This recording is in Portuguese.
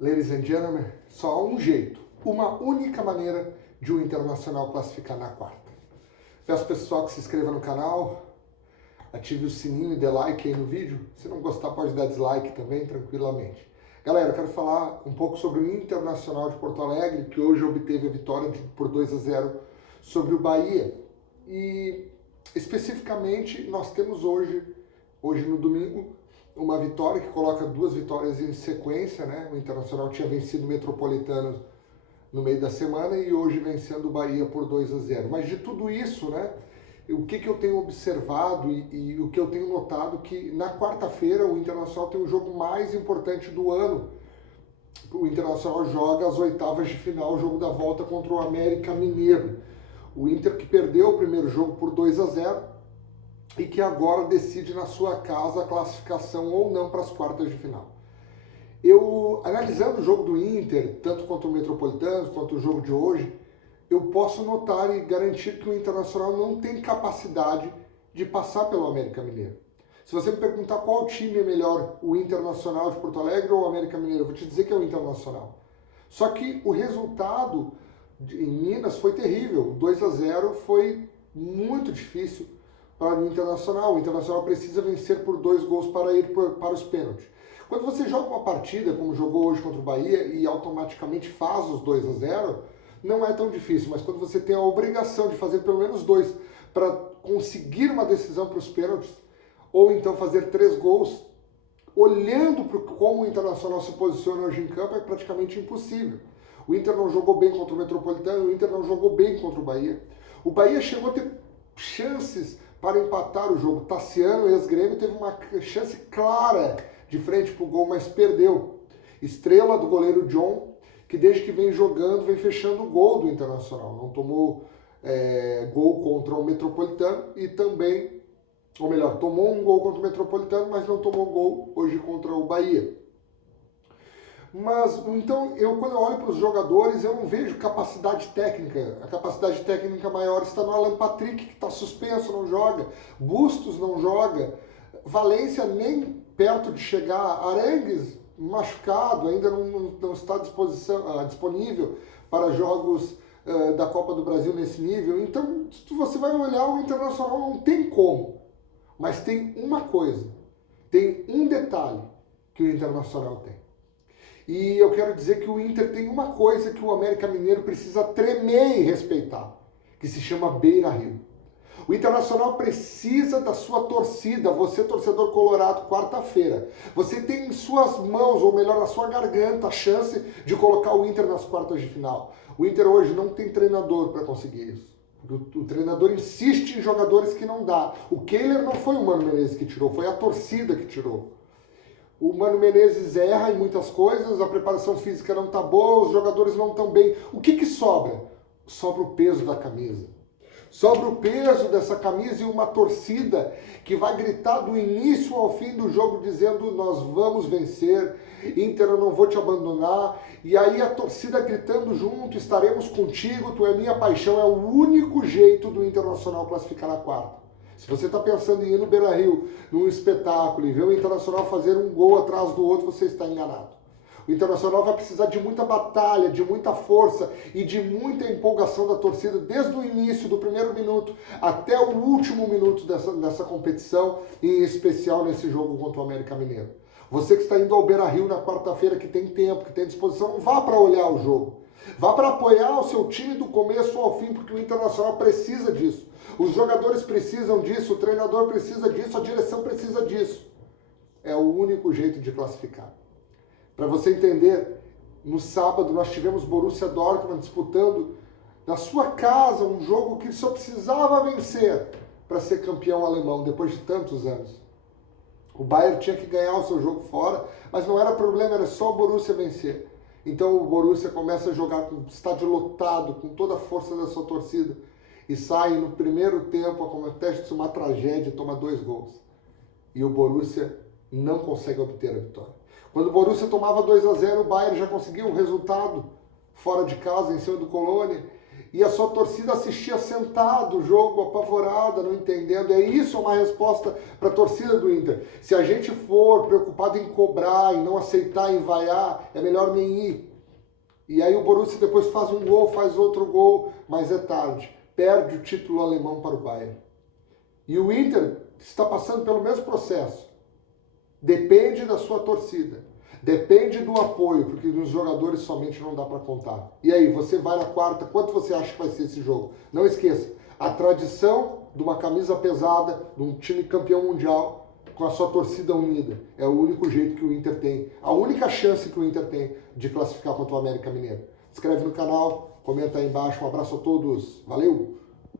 Ladies and gentlemen, só há um jeito, uma única maneira de o Internacional classificar na quarta. Peço pessoal que se inscreva no canal, ative o sininho e dê like aí no vídeo. Se não gostar, pode dar dislike também, tranquilamente. Galera, eu quero falar um pouco sobre o Internacional de Porto Alegre, que hoje obteve a vitória por 2-0 sobre o Bahia. E especificamente nós temos hoje no domingo, uma vitória que coloca duas vitórias em sequência, né? O Internacional tinha vencido o Metropolitano no meio da semana e hoje vencendo o Bahia por 2-0. Mas de tudo isso, né? O que eu tenho observado e o que eu tenho notado que na quarta-feira o Internacional tem o jogo mais importante do ano. O Internacional joga as oitavas de final, o jogo da volta contra o América Mineiro. O Inter que perdeu o primeiro jogo por 2-0 e que agora decide na sua casa a classificação ou não para as quartas de final. Eu, analisando o jogo do Inter, tanto contra o Metropolitano quanto o jogo de hoje, eu posso notar e garantir que o Internacional não tem capacidade de passar pelo América Mineiro. Se você me perguntar qual time é melhor, o Internacional de Porto Alegre ou o América Mineiro, eu vou te dizer que é o Internacional. Só que o resultado em Minas foi terrível. 2-0 foi muito difícil para o Internacional. O Internacional precisa vencer por 2 gols para ir para os pênaltis. Quando você joga uma partida, como jogou hoje contra o Bahia, e automaticamente faz os 2-0, não é tão difícil. Mas quando você tem a obrigação de fazer pelo menos 2 para conseguir uma decisão para os pênaltis, ou então fazer 3 gols, olhando para como o Internacional se posiciona hoje em campo, é praticamente impossível. O Inter não jogou bem contra o Metropolitano, o Inter não jogou bem contra o Bahia. O Bahia chegou a ter chances para empatar o jogo. Tassiano, ex-Grêmio, teve uma chance clara de frente para o gol, mas perdeu. Estrela do goleiro John, que desde que vem jogando, vem fechando o gol do Internacional. Não tomou gol contra o Metropolitano e também, ou melhor, tomou um gol contra o Metropolitano, mas não tomou gol hoje contra o Bahia. Mas, então, quando eu olho para os jogadores, eu não vejo capacidade técnica. A capacidade técnica maior está no Alan Patrick, que está suspenso, não joga. Bustos não joga. Valência nem perto de chegar. Arangues machucado, ainda não está disponível para jogos da Copa do Brasil nesse nível. Então, se você vai olhar, o Internacional não tem como. Mas tem uma coisa, tem um detalhe que o Internacional tem. E eu quero dizer que o Inter tem uma coisa que o América Mineiro precisa tremer e respeitar, que se chama Beira-Rio. O Internacional precisa da sua torcida, você torcedor colorado, quarta-feira. Você tem em suas mãos, ou melhor, na sua garganta, a chance de colocar o Inter nas quartas de final. O Inter hoje não tem treinador para conseguir isso. O treinador insiste em jogadores que não dá. O Kehler não foi o Mano Menezes que tirou, foi a torcida que tirou. O Mano Menezes erra em muitas coisas, a preparação física não está boa, os jogadores não estão bem. O que sobra? Sobra o peso da camisa. Sobra o peso dessa camisa e uma torcida que vai gritar do início ao fim do jogo dizendo: nós vamos vencer, Inter, eu não vou te abandonar. E aí a torcida gritando junto: estaremos contigo, tu é minha paixão. É o único jeito do Internacional classificar na quarta. Se você está pensando em ir no Beira-Rio, num espetáculo, e ver o Internacional fazer um gol atrás do outro, você está enganado. O Internacional vai precisar de muita batalha, de muita força e de muita empolgação da torcida, desde o início, do primeiro minuto, até o último minuto dessa competição, em especial nesse jogo contra o América Mineiro. Você que está indo ao Beira-Rio na quarta-feira, que tem tempo, que tem disposição, não vá para olhar o jogo. Vá para apoiar o seu time do começo ao fim, porque o Internacional precisa disso. Os jogadores precisam disso, o treinador precisa disso, a direção precisa disso. É o único jeito de classificar. Para você entender, no sábado nós tivemos Borussia Dortmund disputando na sua casa um jogo que só precisava vencer para ser campeão alemão depois de tantos anos. O Bayern tinha que ganhar o seu jogo fora, mas não era problema, era só o Borussia vencer. Então o Borussia começa a jogar com o estádio lotado, com toda a força da sua torcida, e sai no primeiro tempo, acontece uma tragédia, toma 2 gols. E o Borussia não consegue obter a vitória. Quando o Borussia tomava 2-0, o Bayern já conseguiu um resultado fora de casa, em cima do Colônia. e a sua torcida assistia sentado o jogo, apavorada, não entendendo. É isso uma resposta para a torcida do Inter. Se a gente for preocupado em cobrar, em não aceitar, em vaiar, é melhor nem ir. E aí o Borussia depois faz um gol, faz outro gol, mas é tarde. Perde o título alemão para o Bayern. E o Inter está passando pelo mesmo processo. Depende da sua torcida. Depende do apoio, porque nos jogadores somente não dá para contar. E aí, você vai na quarta, quanto você acha que vai ser esse jogo? Não esqueça, a tradição de uma camisa pesada, de um time campeão mundial, com a sua torcida unida. É o único jeito que o Inter tem, a única chance que o Inter tem de classificar contra o América Mineiro. Se inscreve no canal, comenta aí embaixo, um abraço a todos, valeu!